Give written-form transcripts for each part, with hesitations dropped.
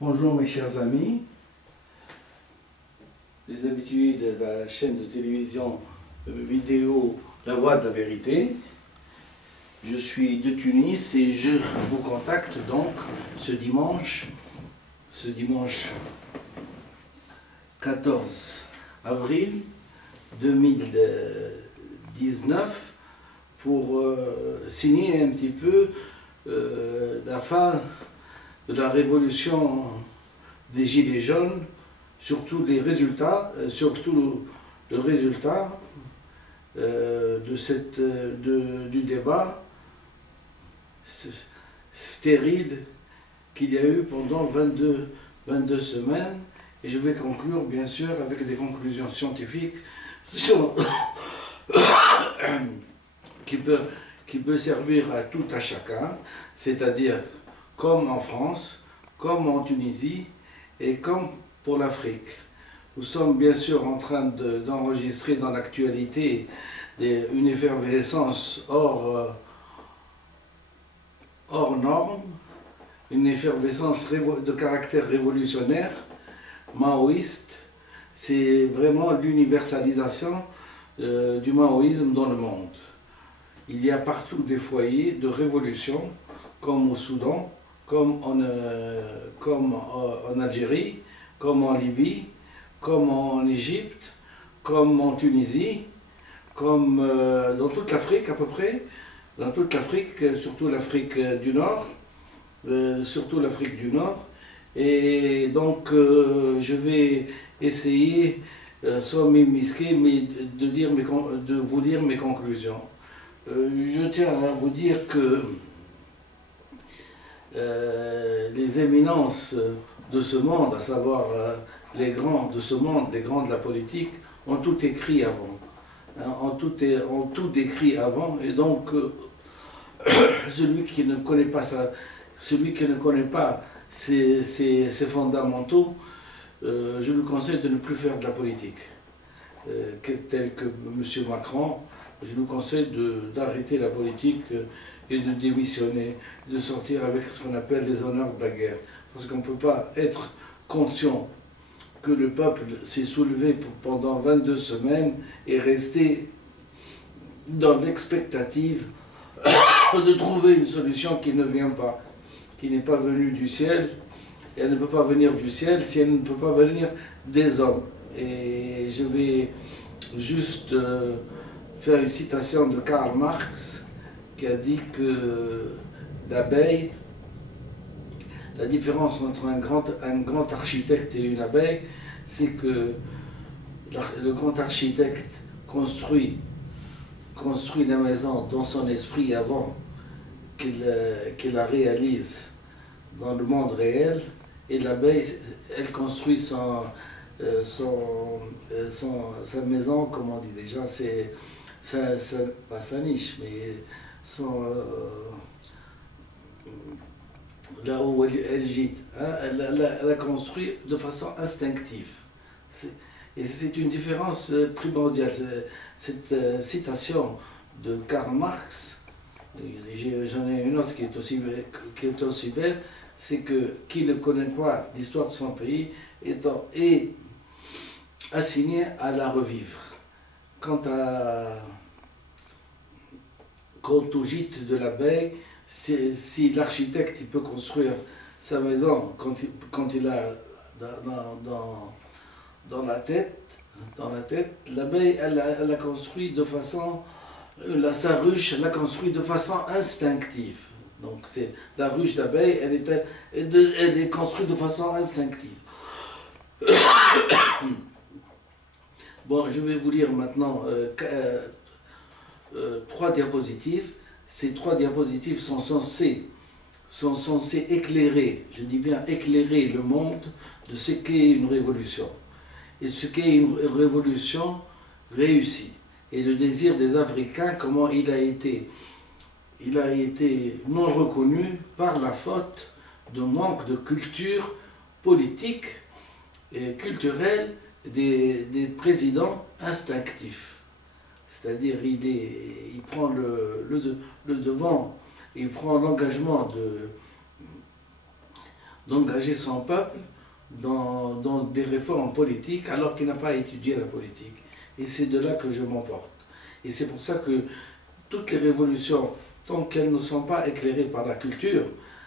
Bonjour mes chers amis, les habitués de la chaîne de télévision vidéo La Voix de la Vérité. Je suis de Tunis et je vous contacte donc ce dimanche 14 avril 2019 pour signer un petit peu la fin de la révolution des Gilets jaunes, surtout les résultats, surtout le résultat du débat stérile qu'il y a eu pendant 22 semaines. Et je vais conclure bien sûr avec des conclusions scientifiques qui peut servir à tout à chacun, c'est-à-dire comme en France, comme en Tunisie et comme pour l'Afrique. Nous sommes bien sûr en train d'enregistrer dans l'actualité une effervescence hors norme, une effervescence de caractère révolutionnaire, maoïste. C'est vraiment l'universalisation du maoïsme dans le monde. Il y a partout des foyers de révolution, comme au Soudan, comme en Algérie, comme en Libye, comme en Égypte, comme en Tunisie, comme dans toute l'Afrique à peu près, dans toute l'Afrique, surtout l'Afrique du Nord, Et donc je vais essayer, sans m'immiscer, mais de vous lire mes conclusions. Je tiens à vous dire que les éminences de ce monde, à savoir les grands de ce monde, les grands de la politique, ont tout écrit avant. Ont tout décrit avant, et donc celui qui ne connaît pas ces fondamentaux, je lui conseille de ne plus faire de la politique. Tel que M. Macron, je lui conseille d'arrêter la politique et de démissionner, de sortir avec ce qu'on appelle les honneurs de la guerre. Parce qu'on ne peut pas être conscient que le peuple s'est soulevé pendant 22 semaines et rester dans l'expectative de trouver une solution qui ne vient pas, qui n'est pas venue du ciel. Et elle ne peut pas venir du ciel si elle ne peut pas venir des hommes. Et je vais juste faire une citation de Karl Marx, qui a dit que l'abeille, la différence entre un grand architecte et une abeille, c'est que le grand architecte construit la maison dans son esprit avant qu'il la réalise dans le monde réel, et l'abeille, elle construit sa maison, comme on dit déjà, c'est pas sa niche, mais là où elle gîte. Hein, elle a construit de façon instinctive. Et c'est une différence primordiale. Cette citation de Karl Marx, j'en ai une autre qui est aussi belle, c'est que qui ne connaît pas l'histoire de son pays est assigné à la revivre. Quant au gîte de l'abeille, si l'architecte peut construire sa maison quand il a dans la tête, l'abeille, elle la construit de façon, sa ruche, elle la construit de façon instinctive. Donc c'est la ruche d'abeille, elle est construite de façon instinctive. Bon, je vais vous lire maintenant 3 diapositives. Ces 3 diapositives sont censées éclairer, je dis bien éclairer le monde de ce qu'est une révolution. Et ce qu'est une révolution réussie. Et le désir des Africains, comment il a été non reconnu par la faute de manque de culture politique et culturelle des présidents instinctifs. C'est-à-dire il prend le devant, il prend l'engagement d'engager son peuple dans des réformes politiques alors qu'il n'a pas étudié la politique. Et c'est de là que je m'emporte. Et c'est pour ça que toutes les révolutions, tant qu'elles ne sont pas éclairées par la culture,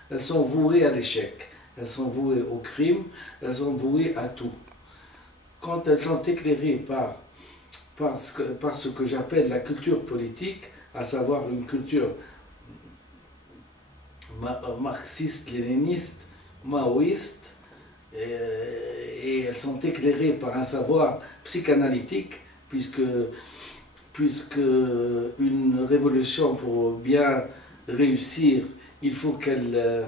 elles sont vouées à l'échec. Elles sont vouées au crime, elles sont vouées à tout. Quand elles sont éclairées par ce que j'appelle la culture politique, à savoir une culture marxiste-léniniste, maoïste, et elles sont éclairées par un savoir psychanalytique, puisque une révolution, pour bien réussir, il faut qu'elle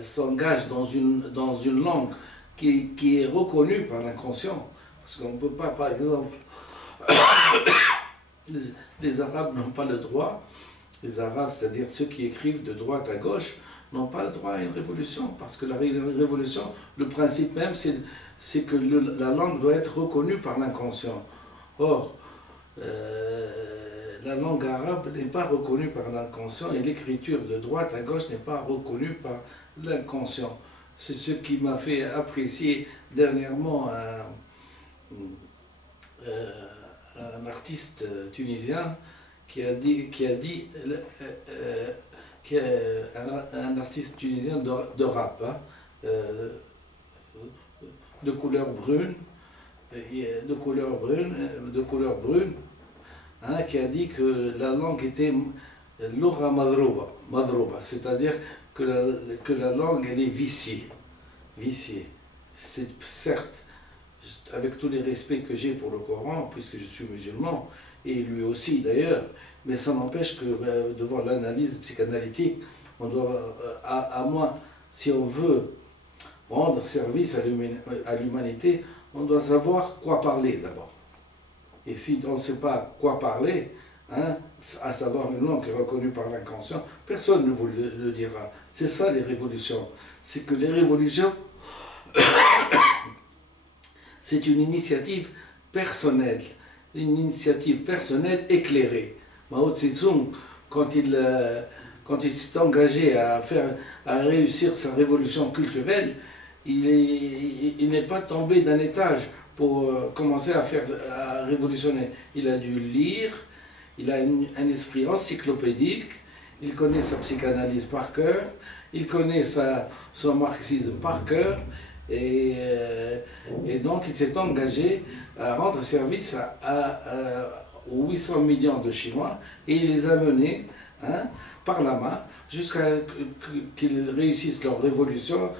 s'engage dans une langue qui est reconnue par l'inconscient. Parce qu'on ne peut pas, par exemple, les Arabes n'ont pas le droit, les Arabes, c'est-à-dire ceux qui écrivent de droite à gauche, n'ont pas le droit à une révolution, parce que la révolution, le principe même, c'est que la langue doit être reconnue par l'inconscient. Or, la langue arabe n'est pas reconnue par l'inconscient et l'écriture de droite à gauche n'est pas reconnue par l'inconscient. C'est ce qui m'a fait apprécier dernièrement un artiste tunisien qui a dit un artiste tunisien de rap, hein, de couleur brune, hein, qui a dit que la langue était l'ora madrouba, c'est-à-dire que la langue elle est viciée. C'est certes, avec tous les respects que j'ai pour le Coran, puisque je suis musulman, et lui aussi d'ailleurs, mais ça n'empêche que devant l'analyse psychanalytique, on doit, à moins, si on veut rendre service à l'humanité, on doit savoir quoi parler d'abord. Et si on ne sait pas quoi parler, hein, à savoir une langue qui est reconnue par l'inconscient, personne ne vous le dira. C'est ça les révolutions. C'est que les révolutions, c'est une initiative personnelle éclairée. Mao Tse-tung, quand il s'est engagé à réussir sa révolution culturelle, il n'est pas tombé d'un étage pour commencer à révolutionner. Il a dû lire, il a un esprit encyclopédique, il connaît sa psychanalyse par cœur, il connaît son marxisme par cœur, et donc il s'est engagé à rendre service aux 800 millions de Chinois, et il les a menés, hein, par la main jusqu'à qu'ils réussissent leur révolution.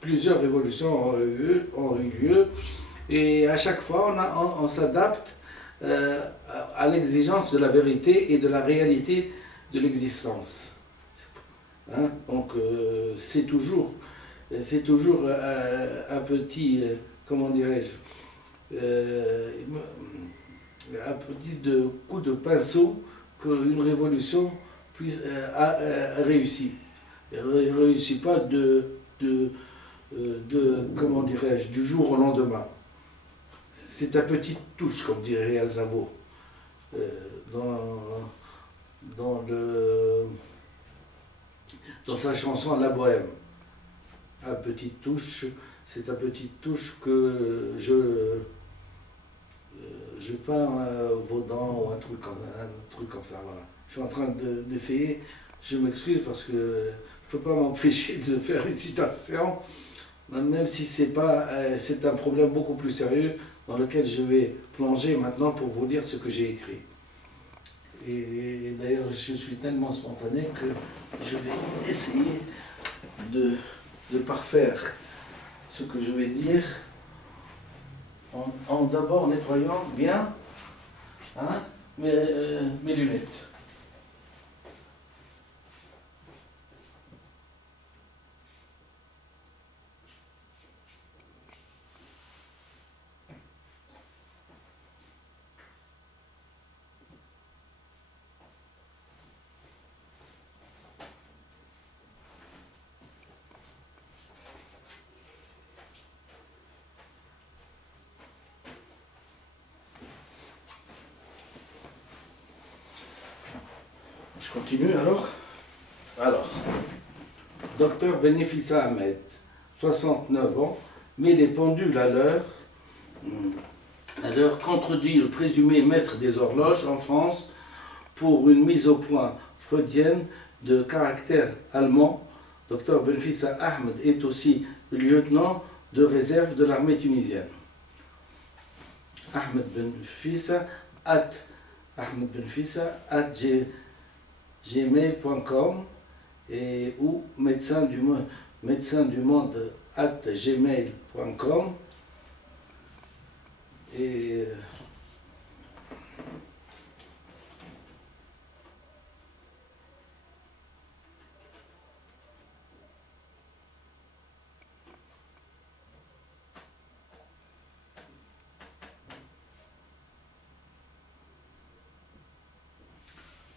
Plusieurs révolutions ont eu lieu, et à chaque fois on s'adapte à l'exigence de la vérité et de la réalité de l'existence. Hein? Donc c'est toujours un petit, comment dirais-je, un petit coup de pinceau qu'une révolution puisse réussir. Elle ne réussit pas comment dirais-je, du jour au lendemain. C'est ta petite touche, comme dirait Aznavour, dans sa chanson La Bohème. La petite touche, c'est ta petite touche que je peins vos dents ou un truc comme ça. Voilà. Je suis en train d'essayer, je m'excuse parce que je ne peux pas m'empêcher de faire une citation, même si c'est un problème beaucoup plus sérieux dans lequel je vais plonger maintenant pour vous lire ce que j'ai écrit. Et d'ailleurs, je suis tellement spontané que je vais essayer de parfaire ce que je vais dire en d'abord nettoyant bien, hein, mes lunettes. Je continue alors. Alors, docteur Benefissa Ahmed, 69 ans, met les pendules à l'heure, contredit le présumé maître des horloges en France pour une mise au point freudienne de caractère allemand. Docteur Benefissa Ahmed est aussi lieutenant de réserve de l'armée tunisienne. Ahmed Benefissa @gmail.com et ou médecin du monde @gmail.com et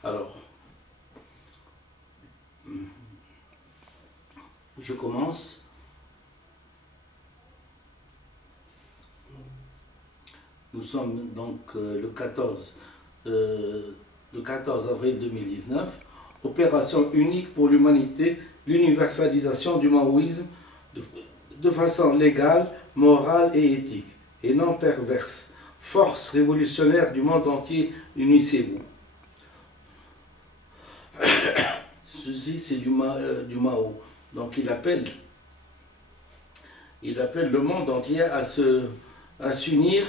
alors, je commence. Nous sommes donc le 14 avril 2019. Opération unique pour l'humanité, l'universalisation du maoïsme de façon légale, morale et éthique, et non perverse. Force révolutionnaire du monde entier, unissez-vous. Ceci, c'est du Mao. Donc il appelle le monde entier à s'unir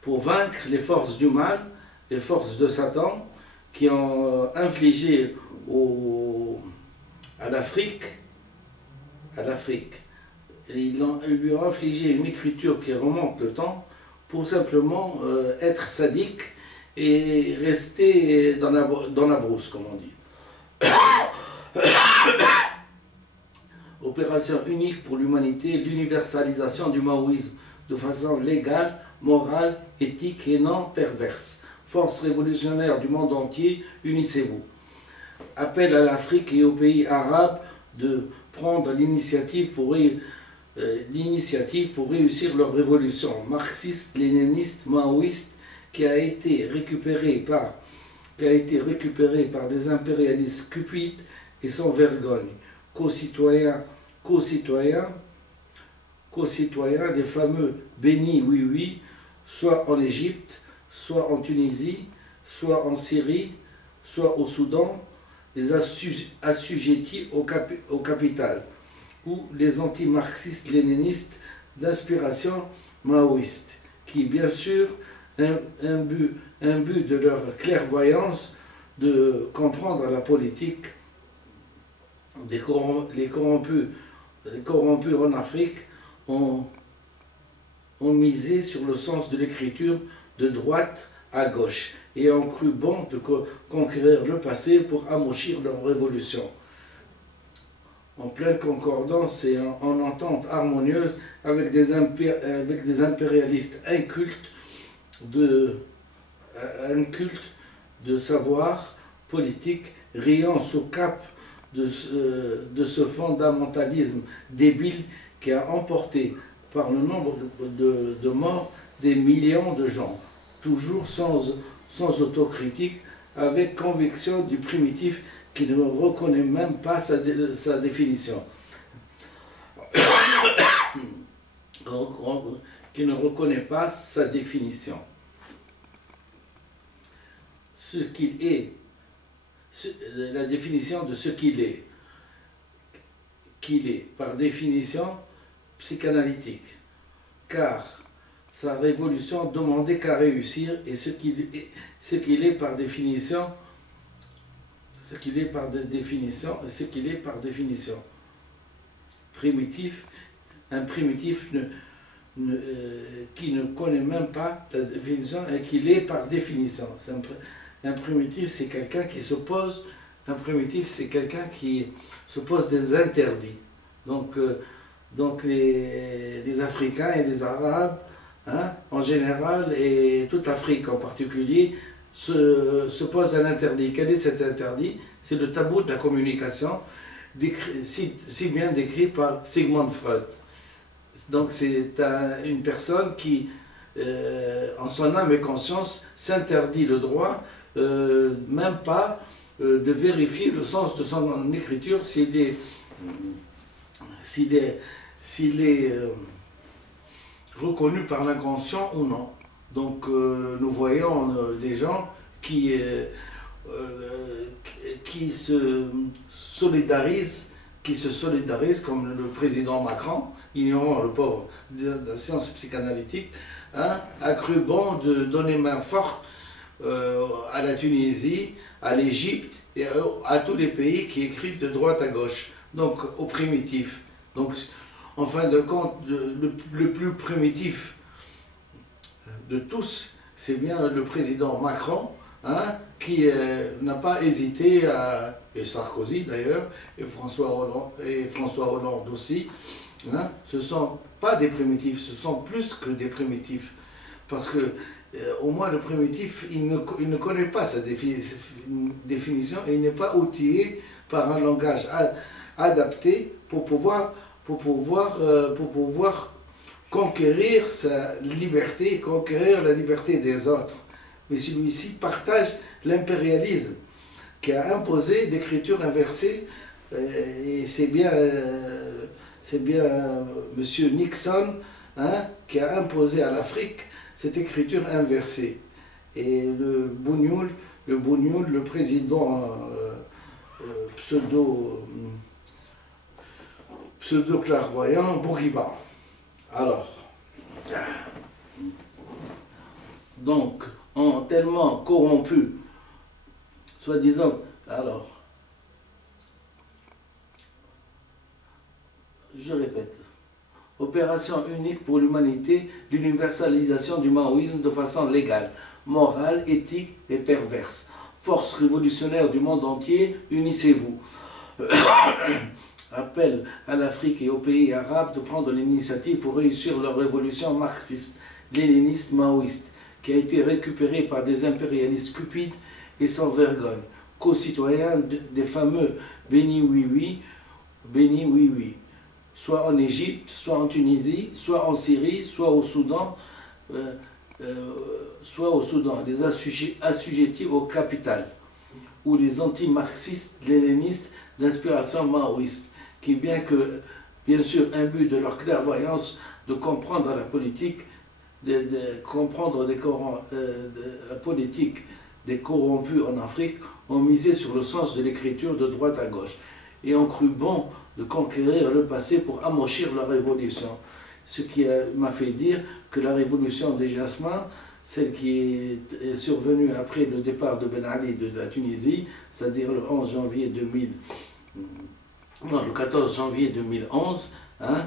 pour vaincre les forces du mal, les forces de Satan, qui ont infligé à l'Afrique, ils lui ont infligé une écriture qui remonte le temps pour simplement être sadique et rester dans la brousse, comme on dit. Opération unique pour l'humanité, l'universalisation du maoïsme de façon légale, morale, éthique et non perverse. Force révolutionnaire du monde entier, unissez-vous. Appel à l'Afrique et aux pays arabes de prendre l'initiative pour réussir leur révolution marxiste, léniniste, maoïste qui a été récupérée par des impérialistes cupides et sans vergogne, co-citoyens des fameux bénis oui, soit en Égypte, soit en Tunisie, soit en Syrie, soit au Soudan, les assujettis au capital, ou les anti-marxistes léninistes d'inspiration maoïste, qui bien sûr un but de leur clairvoyance de comprendre la politique les corrompus en Afrique ont misé sur le sens de l'écriture de droite à gauche et ont cru bon de conquérir le passé pour amochir leur révolution. En pleine concordance et en entente harmonieuse avec des impérialistes incultes de savoir politique, riant sous cap de ce fondamentalisme débile qui a emporté par le nombre de morts des millions de gens, toujours sans autocritique, avec conviction du primitif qui ne reconnaît même pas sa définition. Qui ne reconnaît pas sa définition. Ce qu'il est, la définition de ce qu'il est, par définition psychanalytique, car sa révolution demandait qu'à réussir, et ce qu'il est par définition, primitif, un primitif qui ne connaît même pas la définition et qu'il est par définition. Un primitif, c'est quelqu'un qui s'oppose. Un primitif, c'est quelqu'un qui s'oppose des interdits. Donc les Africains et les Arabes, en général, et toute l'Afrique en particulier, se posent un interdit. Quel est cet interdit? C'est le tabou de la communication, si bien décrit par Sigmund Freud. Donc c'est une personne qui, en son âme et conscience, s'interdit le droit, même pas de vérifier le sens de son écriture, s'il est reconnu par l'inconscient ou non. Donc nous voyons des gens qui se solidarisent, comme le président Macron, ignorant le pauvre de la science psychanalytique, hein, a cru bon de donner main forte à la Tunisie, à l'Égypte et à tous les pays qui écrivent de droite à gauche, donc aux primitifs. Donc, en fin de compte, le plus primitif de tous, c'est bien le président Macron, hein, qui n'a pas hésité, et Sarkozy d'ailleurs, et François Hollande aussi, hein, ce ne sont pas des primitifs, ce sont plus que des primitifs. Parce que au moins le primitif, il ne connaît pas sa définition et il n'est pas outillé par un langage adapté pour pouvoir conquérir sa liberté, conquérir la liberté des autres. Mais celui-ci partage l'impérialisme qui a imposé l'écriture inversée, et c'est bien M. Nixon, hein, qui a imposé à l'Afrique cette écriture inversée. Et le Bougnoul, le président pseudo-clairvoyant, Bourguiba. Alors, donc, tellement corrompu, soi-disant, alors, je répète, opération unique pour l'humanité, l'universalisation du maoïsme de façon légale, morale, éthique et perverse. Force révolutionnaire du monde entier, unissez-vous. Appel à l'Afrique et aux pays arabes de prendre l'initiative pour réussir leur révolution marxiste, léniniste, maoïste, qui a été récupérée par des impérialistes cupides et sans vergogne, co-citoyens des fameux Béni Oui Oui, soit en Égypte, soit en Tunisie, soit en Syrie, soit au Soudan, les assujettis au capital, ou les anti-marxistes, léninistes d'inspiration maoïste, qui bien sûr, imbus de leur clairvoyance de comprendre la politique, de comprendre la politique des corrompus en Afrique, ont misé sur le sens de l'écriture de droite à gauche, et ont cru bon de conquérir le passé pour amochir la révolution. Ce qui m'a fait dire que la révolution des Jasmins, celle qui est survenue après le départ de Ben Ali de la Tunisie, c'est-à-dire le 14 janvier 2011, hein,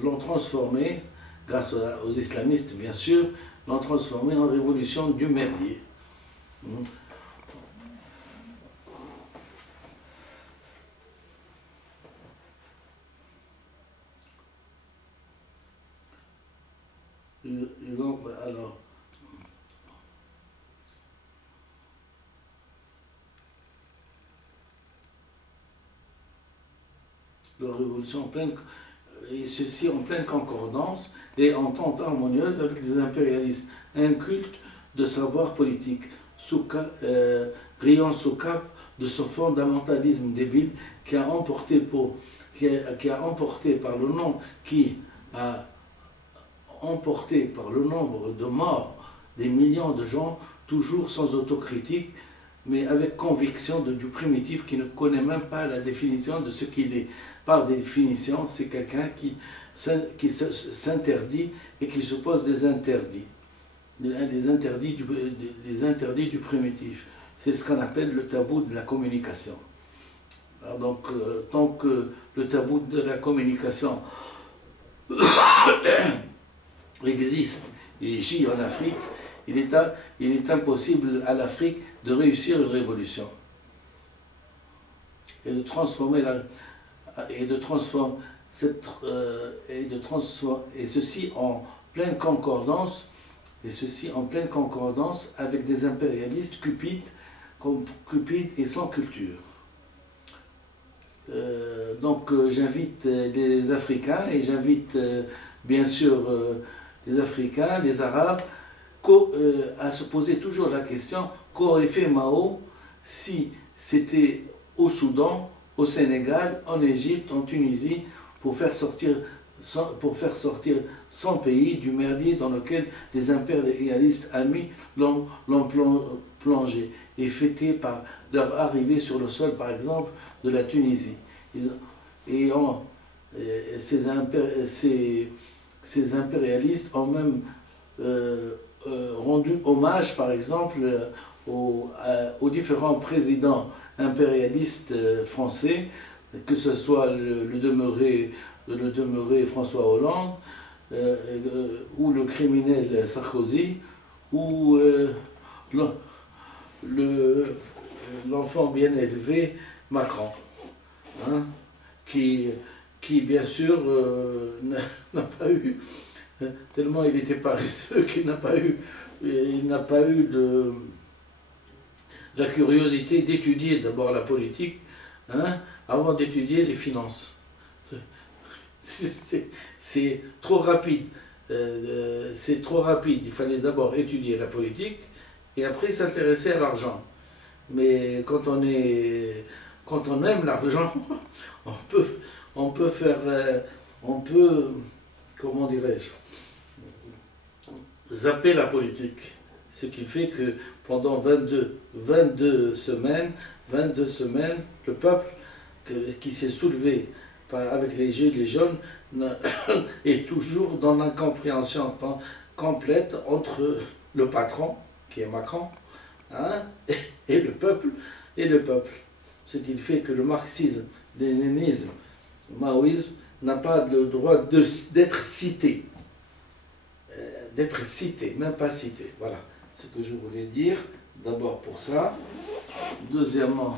l'ont transformé, grâce aux islamistes bien sûr, l'ont transformé en révolution du merdier. Ils ont, alors, la révolution en pleine, et ceci en pleine concordance et entente harmonieuse avec les impérialistes incultes de savoir politique, riant sous cap de ce fondamentalisme débile qui a emporté par le nombre de morts des millions de gens, toujours sans autocritique, mais avec conviction du primitif qui ne connaît même pas la définition de ce qu'il est. Par définition, c'est quelqu'un qui s'interdit et qui se pose des interdits. Des interdits du primitif. C'est ce qu'on appelle le tabou de la communication. Alors donc, tant que le tabou de la communication existe et gît en Afrique, il est impossible à l'Afrique de réussir une révolution et de transformer ceci en pleine concordance avec des impérialistes cupides et sans culture. Donc j'invite les Africains et j'invite bien sûr les Africains, les Arabes, à se poser toujours la question qu'aurait fait Mao si c'était au Soudan, au Sénégal, en Égypte, en Tunisie, pour faire sortir son pays du merdier dans lequel les impérialistes amis l'ont plongé, et fêté par leur arrivée sur le sol, par exemple, de la Tunisie. Ces impérialistes ont même rendu hommage, par exemple, aux différents présidents impérialistes français, que ce soit le demeuré François Hollande, ou le criminel Sarkozy, ou l'enfant bien élevé Macron, hein, qui bien sûr n'a pas eu, tellement il était paresseux qu'il n'a pas eu la curiosité d'étudier d'abord la politique, hein, avant d'étudier les finances. C'est trop rapide. C'est trop rapide. Il fallait d'abord étudier la politique et après s'intéresser à l'argent. Mais quand on aime l'argent, on peut comment dirais-je, zapper la politique. Ce qui fait que pendant 22 semaines, le peuple qui s'est soulevé avec les gilets jaunes est toujours dans l'incompréhension complète entre le patron, qui est Macron, hein, et le peuple. Ce qui fait que le marxisme, le léninisme, le maoïsme n'a pas le droit d'être cité. Même pas cité. Voilà ce que je voulais dire. D'abord pour ça. Deuxièmement,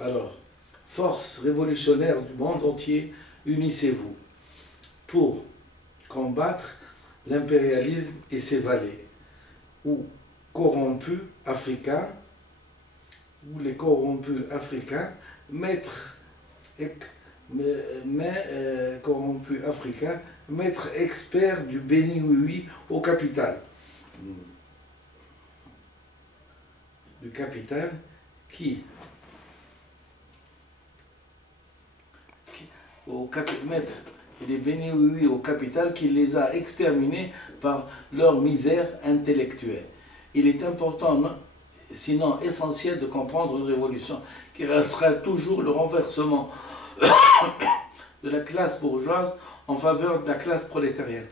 alors, forces révolutionnaires du monde entier, unissez-vous pour combattre l'impérialisme et ses valets, ou les corrompus africains, maîtres experts du béni oui au capital. Du capital qui maître il est béni oui au capital qui les a exterminés par leur misère intellectuelle. Il est important, sinon essentiel, de comprendre une révolution qui restera toujours le renversement de la classe bourgeoise en faveur de la classe prolétarienne.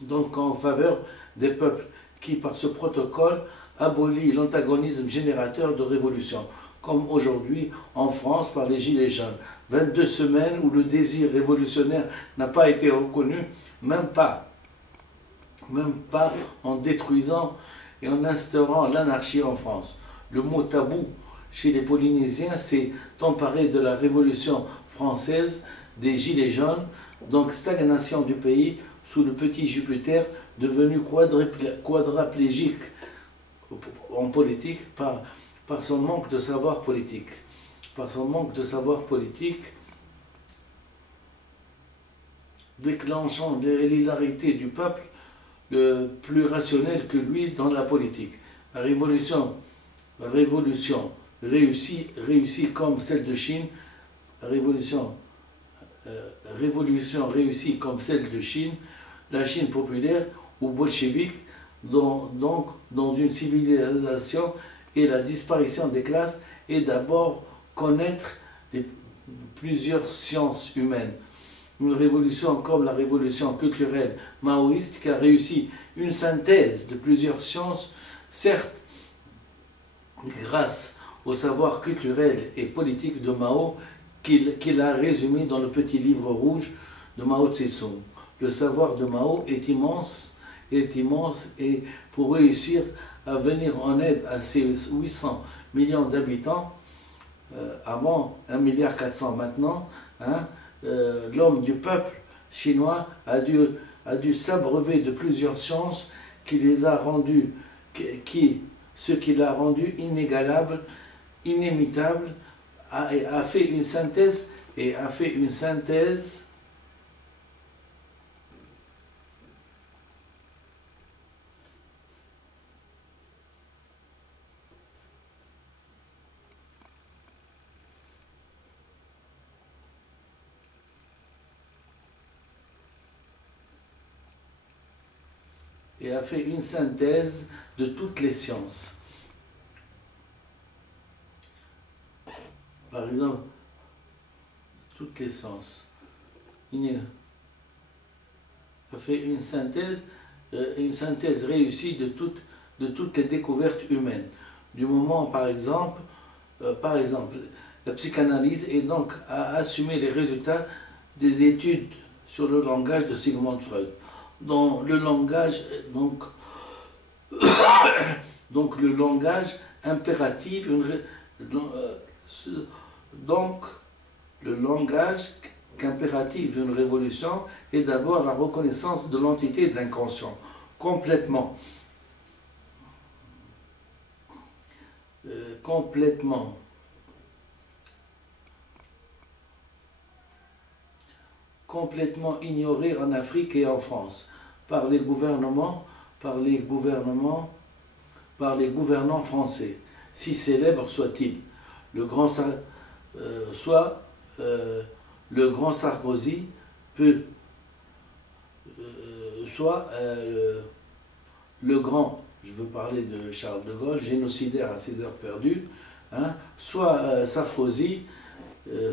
Donc en faveur des peuples qui, par ce protocole, abolit l'antagonisme générateur de révolution, comme aujourd'hui en France par les Gilets jaunes. 22 semaines où le désir révolutionnaire n'a pas été reconnu, même pas en détruisant et en instaurant l'anarchie en France. Le mot tabou chez les Polynésiens s'est emparé de la Révolution française, des Gilets jaunes, donc stagnation du pays sous le petit Jupiter devenu quadraplégique en politique par son manque de savoir politique. Déclenchant l'hilarité du peuple plus rationnel que lui dans la politique. La révolution réussie comme celle de Chine, la Chine populaire ou bolchevique, donc dans une civilisation et la disparition des classes, et d'abord connaître plusieurs sciences humaines. Une révolution comme la révolution culturelle maoïste qui a réussi une synthèse de plusieurs sciences, certes grâce au savoir culturel et politique de Mao qu'il a résumé dans le petit livre rouge de Mao Tse-tung. Le savoir de Mao est immense, et pour réussir à venir en aide à ces 800 millions d'habitants, avant 1,4 milliard maintenant, hein, l'homme du peuple chinois a dû s'abreuver de plusieurs sciences qui les a rendus, ce qui l'a rendu inégalable, inimitable, a fait une synthèse et a fait une synthèse de toutes les sciences. Par exemple, toutes les sciences. Il a fait une synthèse réussie de toutes les découvertes humaines. Du moment, par exemple, la psychanalyse et donc a assumé les résultats des études sur le langage de Sigmund Freud. Dans le langage, donc le langage impératif, donc le langage qu'impérative une révolution est d'abord la reconnaissance de l'entité de l'inconscient, complètement ignoré en Afrique et en France par les gouvernants français, si célèbres soient-ils. Le grand Sarkozy peut, le grand, je veux parler de Charles de Gaulle, génocidaire à ses heures perdues, hein, soit Sarkozy,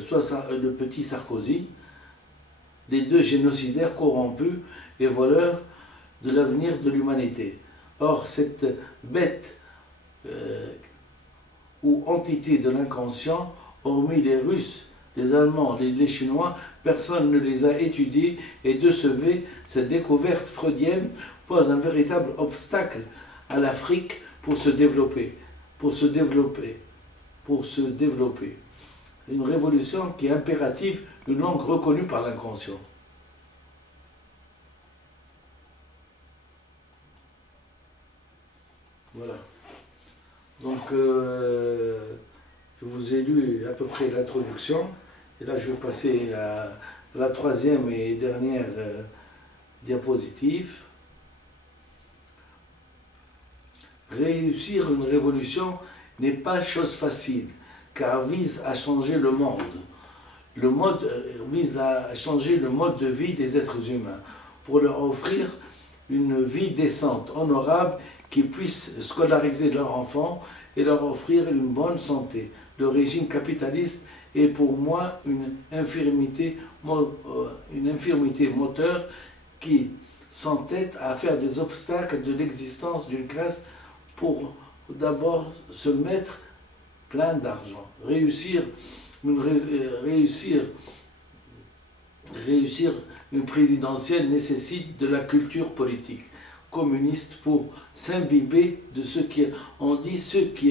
soit le petit Sarkozy, les deux génocidaires corrompus et voleurs de l'avenir de l'humanité. Or, cette bête ou entité de l'inconscient, hormis les Russes, les Allemands, les Chinois, personne ne les a étudiés et de ce fait, cette découverte freudienne pose un véritable obstacle à l'Afrique pour se développer. Une révolution qui est impérative, une langue reconnue par l'inconscient. Voilà. Donc, je vous ai lu à peu près l'introduction. Et là, je vais passer à la troisième et dernière diapositive. Réussir une révolution n'est pas chose facile, car vise à changer le monde. Vise à changer le mode de vie des êtres humains, pour leur offrir une vie décente, honorable, qui puissent scolariser leurs enfants et leur offrir une bonne santé. Le régime capitaliste est pour moi une infirmité moteur qui s'entête à faire des obstacles de l'existence d'une classe pour d'abord se mettre plein d'argent. Réussir une présidentielle nécessite de la culture politique communiste pour s'imbiber de ceux qui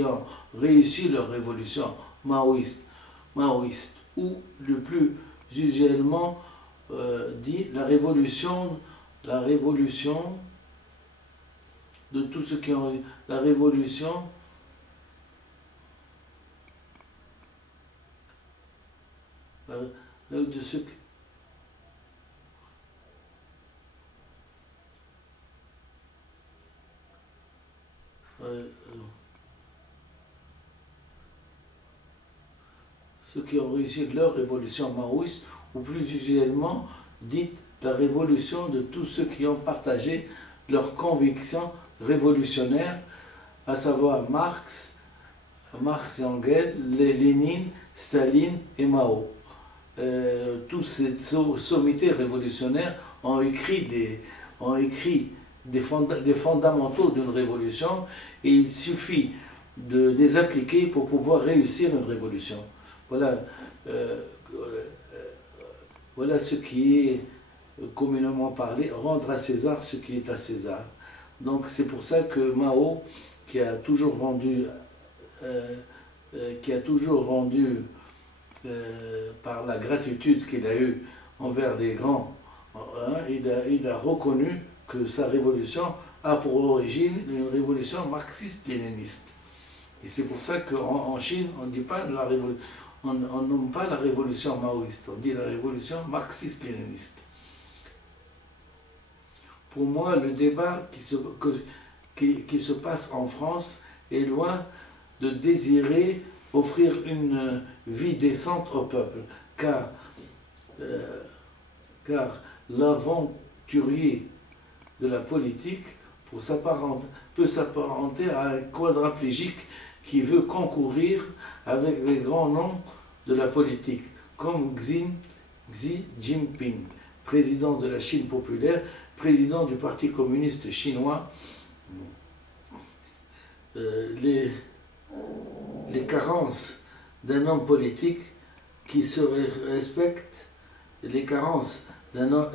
ont réussi leur révolution maoïste, ou le plus usuellement dit la révolution de tous ceux qui ont eu la révolution de ceux qui ont réussi leur révolution maoïste, ou plus usuellement dite la révolution de tous ceux qui ont partagé leurs convictions révolutionnaires, à savoir Marx et Engels, Lénine, Staline et Mao. Tous ces sommités révolutionnaires ont écrit les fondamentaux d'une révolution, et il suffit de les appliquer pour pouvoir réussir une révolution. Voilà, voilà ce qui est communément parlé, rendre à César ce qui est à César. Donc c'est pour ça que Mao, qui a toujours rendu qui a toujours rendu, par la gratitude qu'il a eue envers les grands, il a reconnu que sa révolution a pour origine une révolution marxiste-léniniste. Et c'est pour ça qu'en Chine, on dit pas on nomme pas la révolution maoïste, on dit la révolution marxiste-léniniste. Pour moi, le débat qui se passe en France est loin de désirer offrir une vie décente au peuple, car l'aventurier de la politique peut s'apparenter à un quadraplégique qui veut concourir avec les grands noms de la politique, comme Xi Jinping, président de la Chine populaire, président du Parti communiste chinois. Les carences d'un homme politique qui se respecte, les carences d'un homme,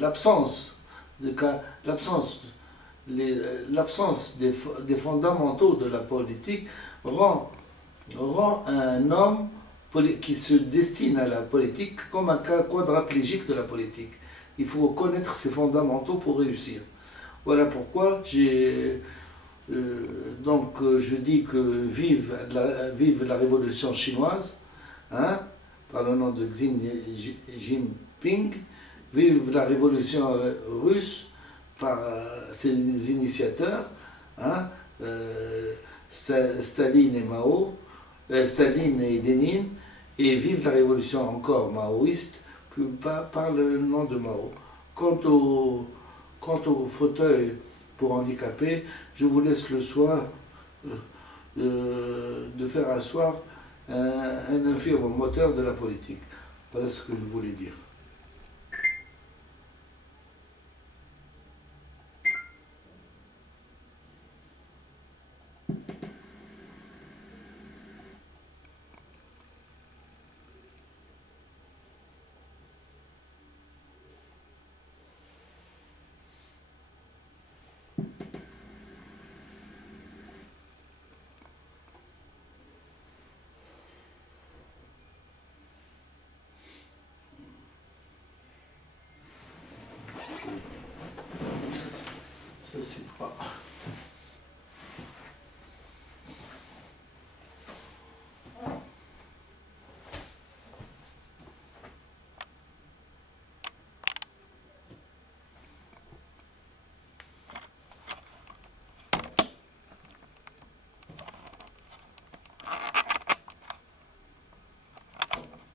l'absence des fondamentaux de la politique rend un homme qui se destine à la politique comme un cas quadraplégique de la politique. Il faut connaître ses fondamentaux pour réussir. Voilà pourquoi je dis que vive la révolution chinoise, par le nom de Xi Jinping, vive la révolution russe par ses initiateurs, Staline et Lénine, et vive la révolution encore maoïste par le nom de Mao. Quant au fauteuil pour handicapés, je vous laisse le soin de faire asseoir un infirme moteur de la politique. Voilà ce que je voulais dire.